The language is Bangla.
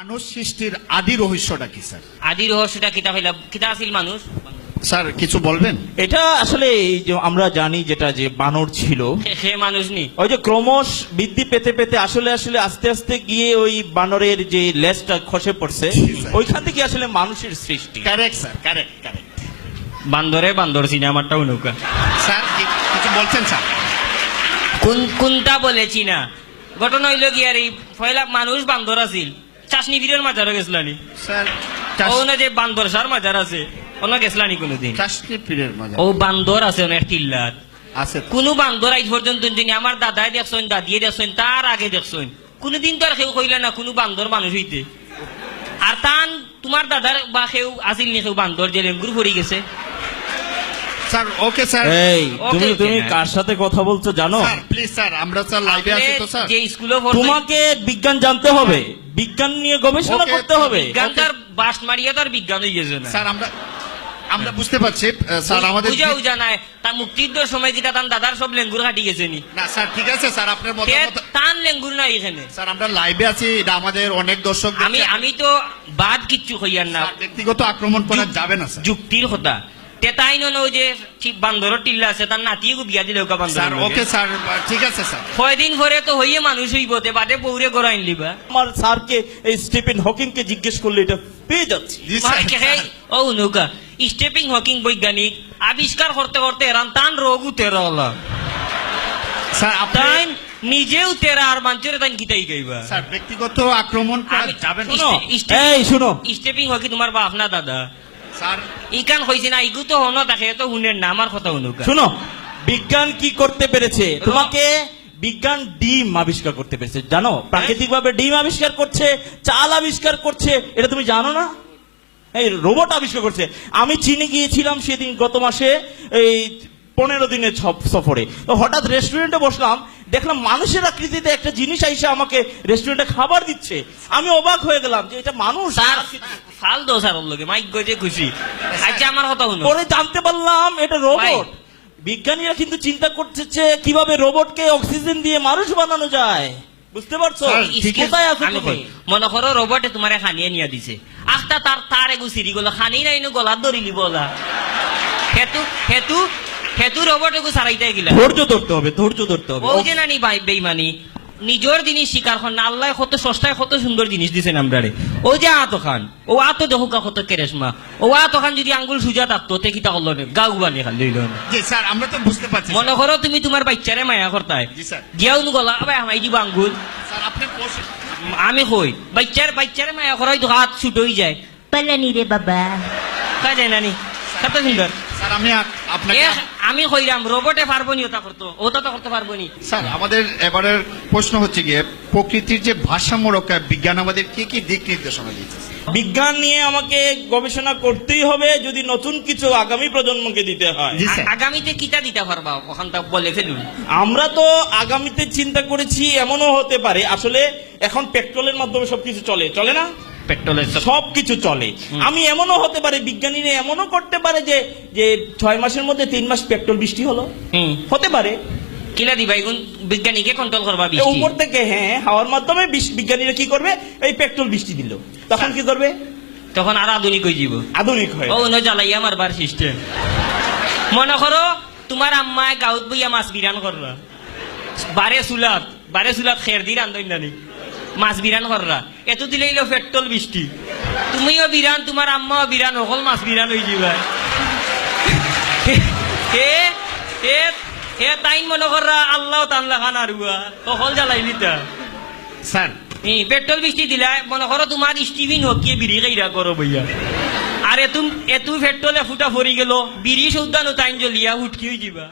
মানুষ সৃষ্টির আদি রহস্যটা কি স্যার? আদি রহস্যটা কিতা হইলা, কিতা আছিল মানুষ? স্যার কিছু বলবেন? এটা আসলে এই যে আমরা জানি যেটা যে বানর ছিল, সে মানুষ নি। ওই যে ক্রমশ বৃদ্ধি পেতে পেতে আসলে আসলে আস্তে আস্তে গিয়ে ওই বানরের যে লেজটা খসে পড়ছে, ওইখান থেকে আসলে মানুষের সৃষ্টি। Correct sir, correct correct. বান্দরে বান্দর সিনেমাটাও নৌকা। স্যার কিছু বলছেন স্যার? কোনটা বলেছি না? ঘটনা হইল কি আর এই পয়লা মানুষ বান্দর আছিল, চাষনি ফিরের মাজারও গেছিলানি। স্যার ও না যে বান্দর সার মাজার আছে, অন্য গেছিলানি কোনোদিন? চাষনি পীরের মাঝে ও বান্দর আছে অনেক টিল্লার। আছে। কোন বান্দর আজ পর্যন্ত যিনি আমার দাদাই দেখছেন, দাদিয়ে দেখছেন, তার আগে দেখছেন, কোনদিন তো আর কেউ কইলে না কোনো বান্দর মানুষ হইতে। আর তান তোমার দাদার বা কেউ আসিল নি কেউ বান্দর যে লেঙ্গুর পড়ে গেছে? Sir okay sir. এই তুমি ওকে, তুমি ওকে, কার সাথে কথা বলছো জানো? স্যার প্লিজ স্যার, আমরা স্যার লাইভে আছি তো স্যার। যে স্কুলে তোমাকে বিজ্ঞান জানতে হবে, বিজ্ঞান নিয়ে গবেষণা ওকে, করতে হবে। বিজ্ঞান তার বাস মারিয়া তার বিজ্ঞান হয়ে গেছে না। স্যার আমরা বুঝতে পারছি স্যার, আমাদের বুঝা উজা নাই তার মুক্তিযুদ্ধের সময় যেটা তার দাদার সব লেঙ্গুর কাটি গেছে নি। না স্যার ঠিক আছে স্যার, আপনার মতামত। তান লেঙ্গুর নাই এখানে। স্যার আমরা লাইভে আছি, এটা আমাদের অনেক দর্শক দেখছে। আমি তো বাদ কিচ্ছু হইয়ার না, স্যার, ব্যক্তিগত আক্রমণ করা যাবে না স্যার। যুক্তির কথা। তে তাই নয় ওই যে ঠিক বান্দরের টিল্লা আছে, তার নাতিয়ে বিয়া দিলে ওকা বান্দর। স্যার ওকে স্যার, ঠিক আছে স্যার। কয়দিন পরে তো হইয়ে মানুষ হইব, তে বাদে বউরে গড়াইন লিবা। আমার স্যারকে এই স্টিফেন হকিং কে জিজ্ঞেস করলে এটা পেয়ে যাচ্ছে। জি স্যার, স্যার। ও নৌকা স্টিফেন হকিং বৈজ্ঞানিক আবিষ্কার করতে করতে এরান তান রোগও তেরা হলা। স্যার আপনি তাই নিজেও তেরা আর মানুষের তাই গীতাই গাইবা। স্যার ব্যক্তিগত আক্রমণ করা যাবে না। শোনো, এই শোনো, স্টিফেন হকি তোমার বাপ না দাদা? স্যার ইকান কইছি না, ইগু তো হনো তাকে তো শুনেন না, আমার কথা অনুকা। শোনো, বিজ্ঞান কি করতে পেরেছে? তোমাকে বিজ্ঞান ডিম আবিষ্কার করতে পেরেছে, জানো? প্রাকৃতিক ভাবে ডিম আবিষ্কার করছে, চাল আবিষ্কার করছে, এটা তুমি জানো না? এই রোবট আবিষ্কার করছে। আমি চীনে গিয়েছিলাম সেদিন গত মাসে, এই 15 দিনের সফরে। তো হঠাৎ রেস্টুরেন্টে বসলাম, দেখলাম মানুষের আকৃতিতে একটা জিনিস আইসে আমাকে রেস্টুরেন্টে খাবার দিচ্ছে। আমি অবাক হয়ে গেলাম যে এটা মানুষ। স্যার ফাল দো স্যার লোকে মাইক গজে খুশি। আচ্ছা আমার কথা শুনো। পরে জানতে পারলাম এটা রোবট। ভাই। বিজ্ঞানীরা কিন্তু চিন্তা করতেছে কিভাবে রোবটকে অক্সিজেন দিয়ে মানুষ বানানো যায়। বুঝতে পারছো? স্যার, ঠিক আছে। কোথায় আছো আমি তুমি? কই, মনে করো রোবটে তোমারে খানিয়ে নিয়ে দিছে, আখটা তার এগু সিরি গলা খানি নাই নো গলা ধরিলি বলা। হেতু রোবট এগু সারাইতে গিলা। ধৈর্য ধরতে হবে, ধৈর্য ধরতে হবে। ওই যে নানি বেইমানি নিজের জিনিস স্বীকার করেন না। আল্লাহ কত সস্তায় কত সুন্দর জিনিস দিছেন আমরারে। ওই যে আতো খান, ও আতো দেখুকা কত কেরেশমা, ও আতো খান যদি আঙ্গুল সুজা থাকতো তে কিতা করলো না, গাউ বানিয়ে খান লইল না। জি স্যার, আমরা তো বুঝতে পারছি। মনে করো তুমি তোমার বাচ্চারে মায়া করতাই, জি স্যার। গিয়াও নু গলা আবার হামাই দিব আঙ্গুল। স্যার আপনি আমি কই বাচ্চারে মায়া করাই তো হাত ছুটো হয়ে যায়। পালানি রে বাবা, কা যায় নানি কত সুন্দর। স্যার আমি আপনাকে আমি কইলাম রোবটে পারবো নি, ওটা করতো, ওটা তো করতে পারবো নি। স্যার আমাদের এবারের প্রশ্ন হচ্ছে গিয়ে প্রকৃতির যে ভারসাম্য রক্ষায় বিজ্ঞান আমাদের কি কি দিক নির্দেশনা দিচ্ছে? বিজ্ঞান নিয়ে আমাকে গবেষণা করতেই হবে যদি নতুন কিছু আগামী প্রজন্মকে দিতে হয়। জি স্যার। আগামীতে কিটা দিতে পারবা ওখানটা বলে ফেলুন। আমরা তো আগামীতে চিন্তা করেছি এমনও হতে পারে, আসলে এখন পেট্রোলের মাধ্যমে সবকিছু চলে, চলে না? পেট্রোলের সবকিছু চলে। আমি এমনও হতে পারে, বিজ্ঞানীরা এমনও করতে পারে যে যে 6 মাসের মধ্যে 3 মাস পেট্রোল বৃষ্টি হলো, হতে পারে। কিলা দিবা এগুন বিজ্ঞানীকে কন্ট্রোল করবা এ বৃষ্টি। উপর থেকে হ্যাঁ হাওয়ার মাধ্যমে বিজ্ঞানীরা কি করবে, এই পেট্রোল বৃষ্টি দিল, তখন কি করবে? তখন আর আধুনিক হয়ে যাব, আধুনিক হয়। ও ন জ্বালাইয়া মারবার সিস্টেম। মনে করো তোমার আম্মায় গাঁত বইয়া মাছ বিরান কররা, বারে চুলাত খের দি রান্ধন নানি মাছ বিরান কররা, এত দিলেইলো পেট্রোল বৃষ্টি। তুমিও বিরান, তোমার আম্মাও বিরান, অকল মাছ বিরান হয়ে যাবা। হে তাইন মনে কররা আল্লাহ টানলা খান আর অকল জ্বালাইলি তা। স্যার পেট্রোল বৃষ্টি দিলা, মনে করো তোমার স্টিভিং হকিয়ে বিড়ি খাইরা করো বইয়া, আর এতু পেট্রোলে ফুটা ফরি গেল, বিড়ি সৌদানো তাইন জ্বলিয়া হুটকি হয়ে যাবা।